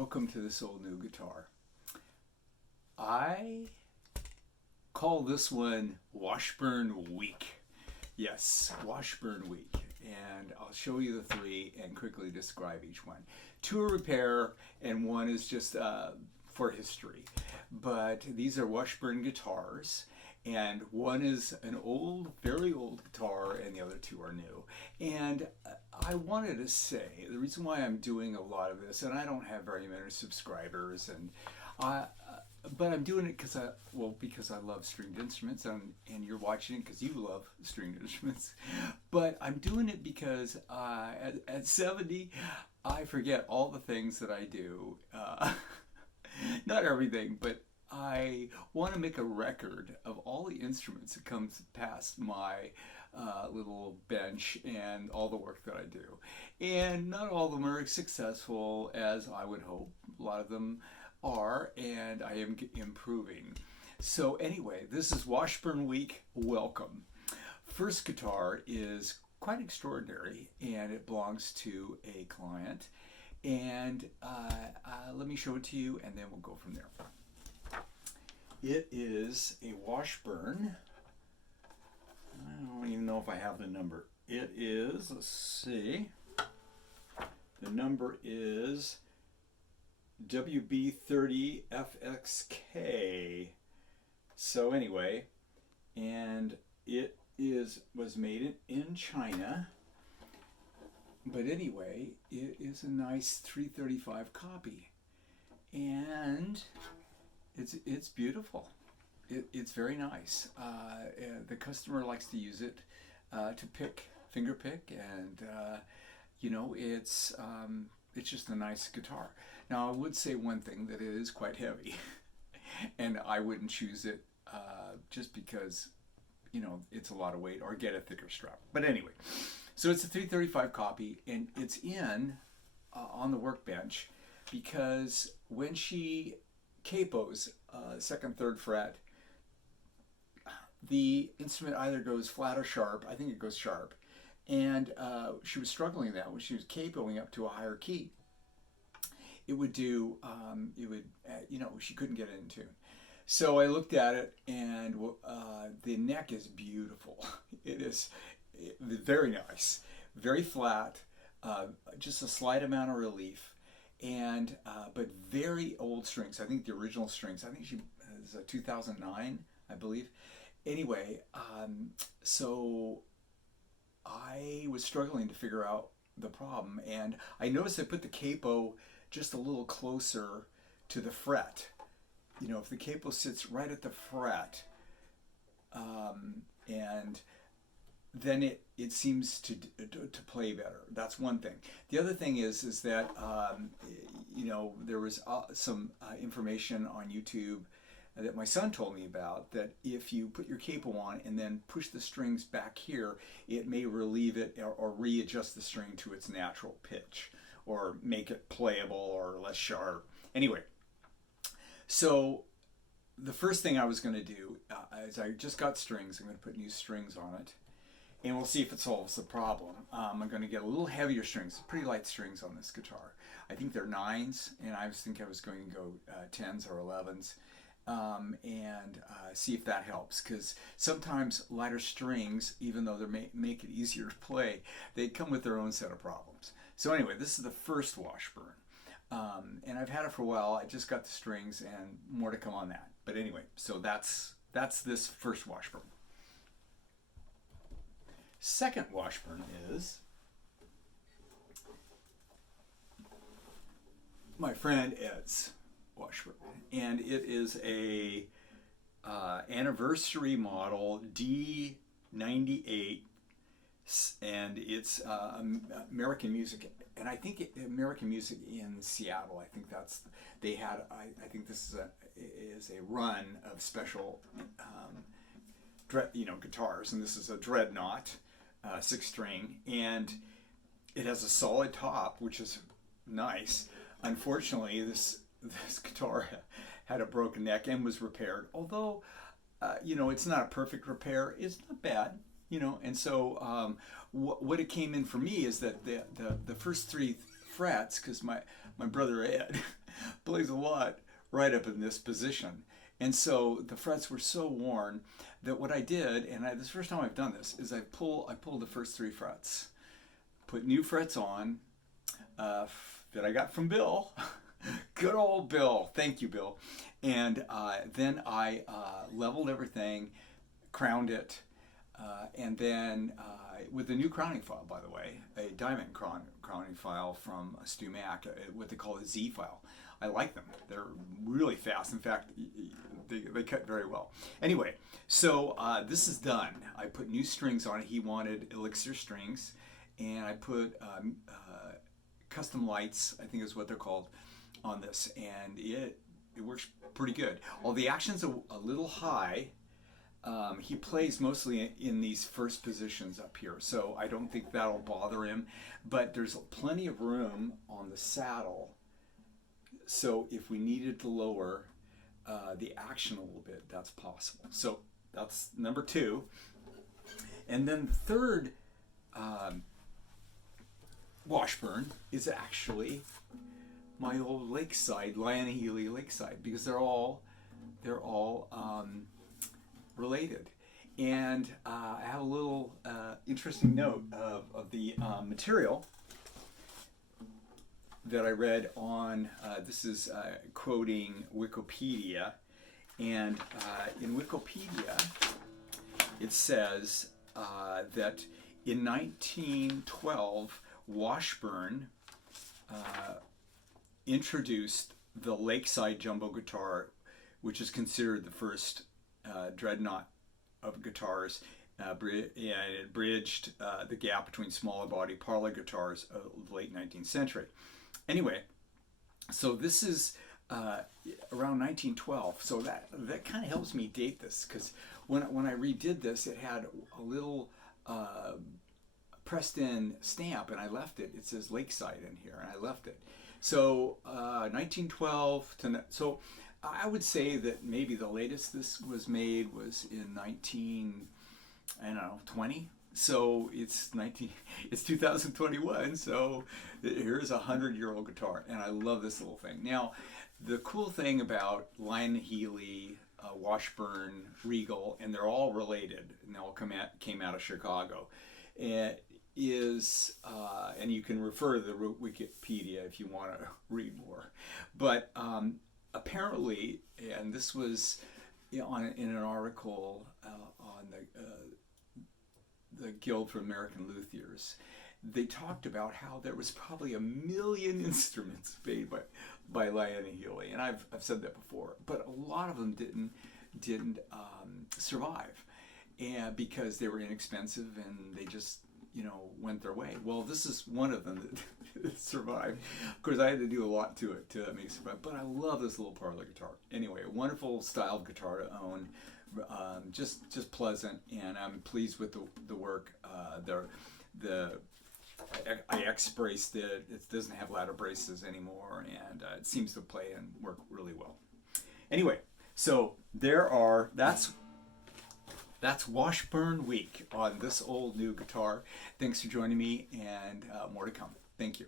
Welcome to this old new guitar. I call this one Washburn Week. Yes, Washburn Week. And I'll show you the three and quickly describe each one. Two are repair and one is just for history. But these are Washburn guitars. And one is an old, very old guitar, and the other two are new. And I wanted to say the reason why I'm doing a lot of this, and I don't have very many subscribers, and but I'm doing it because I love stringed instruments, and you're watching it because you love stringed instruments. But I'm doing it because at 70, I forget all the things that I do. Not everything, but I want to make a record of all the instruments that comes past my little bench and all the work that I do. And not all of them are as successful as I would hope. A lot of them are, and I am improving. So anyway, this is Washburn Week. Welcome. First guitar is quite extraordinary, and it belongs to a client. And let me show it to you, and then we'll go from there. It is a Washburn. I don't even know if I have the number. It is, let's see, the number is WB30FXK. So anyway, and it was made in China. But anyway, it is a nice 335 copy. And it's beautiful. It's very nice. The customer likes to use it to finger pick, and it's just a nice guitar. Now I would say one thing, that it is quite heavy, and I wouldn't choose it just because it's a lot of weight, or get a thicker strap. But anyway, so it's a 335 copy, and it's on the workbench because when she capos second, third fret, the instrument either goes flat or sharp. I think it goes sharp, and she was struggling with that when she was capoing up to a higher key. It would do, she couldn't get it in tune. So I looked at it, and the neck is beautiful. It is very nice, very flat, just a slight amount of relief. And but very old strings. I think the original strings, I think she is a 2009, I believe. Anyway, so I was struggling to figure out the problem, and I noticed I put the capo just a little closer to the fret. If the capo sits right at the fret, and then it seems to play better. That's one thing. The other thing is that there was some information on YouTube that my son told me about, that if you put your capo on and then push the strings back here, it may relieve it or readjust the string to its natural pitch, or make it playable or less sharp. Anyway, so the first thing I was going to do is, I just got strings. I'm going to put new strings on it, and we'll see if it solves the problem. I'm going to get a little heavier strings, pretty light strings on this guitar. I think they're 9s, and I think I was going to go 10s or 11s, and see if that helps. Because sometimes lighter strings, even though they make it easier to play, they come with their own set of problems. So anyway, this is the first Washburn, and I've had it for a while. I just got the strings, and more to come on that. But anyway, so that's this first Washburn. Second Washburn is my friend Ed's Washburn, and it is a anniversary model D98, and it's American Music, and I think American Music in Seattle. I think they had. I think this is a run of special guitars, and this is a Dreadnought 6-string, and it has a solid top, which is nice. Unfortunately, this guitar had a broken neck and was repaired. Although, it's not a perfect repair. It's not bad, And so, what it came in for me is that the first 3 frets, because my brother Ed plays a lot right up in this position. And so the frets were so worn that what I did, and this is the first time I've done this, is I pulled the first 3 frets, put new frets on that I got from Bill. Good old Bill. Thank you, Bill. And then I leveled everything, crowned it, and then with a new crowning file, by the way, a diamond crowning file from Stu Mack, what they call a Z file. I like them. They're really fast. In fact, they cut very well. Anyway, so this is done. I put new strings on it. He wanted elixir strings, and I put custom lights, I think is what they're called, on this, and it works pretty good. All the action's a little high. He plays mostly in these first positions up here, so I don't think that'll bother him, but there's plenty of room on the saddle, so if we needed to lower the action a little bit, that's possible. So that's number 2. And then the third Washburn is actually my old Lakeside, Lyon-Healy Lakeside, because they're all related. And I have a little interesting note of the material that I read on, this is quoting Wikipedia, and in Wikipedia it says that in 1912 Washburn introduced the Lakeside jumbo guitar, which is considered the first dreadnought of guitars, and it bridged the gap between smaller body parlor guitars of the late 19th century. Anyway, so this is around 1912, so that kind of helps me date this, because when I redid this, it had a little pressed in stamp, and I left it. It says Lakeside in here, and I left it. So 1912 to, so I would say that maybe the latest this was made was in 20. So it's 2021. So here's a 100-year-old guitar, and I love this little thing. Now, the cool thing about Lyon-Healy, Washburn, Regal, and they're all related, and they all came out of Chicago, is and you can refer to the Wikipedia if you want to read more, but apparently, and this was in an article on the Guild for American Luthiers, they talked about how there was probably 1 million instruments made by Lyon-Healy, and I've said that before, but a lot of them didn't survive, and because they were inexpensive and they just went their way. Well, this is one of them that survived. Of course, I had to do a lot to it to make it survive, but I love this little parlor guitar. Anyway, a wonderful style of guitar to own, just pleasant, and I'm pleased with the work. I X-braced it. It doesn't have ladder braces anymore, and it seems to play and work really well. Anyway, so that's Washburn Week on this old new guitar. Thanks for joining me, and more to come. Thank you.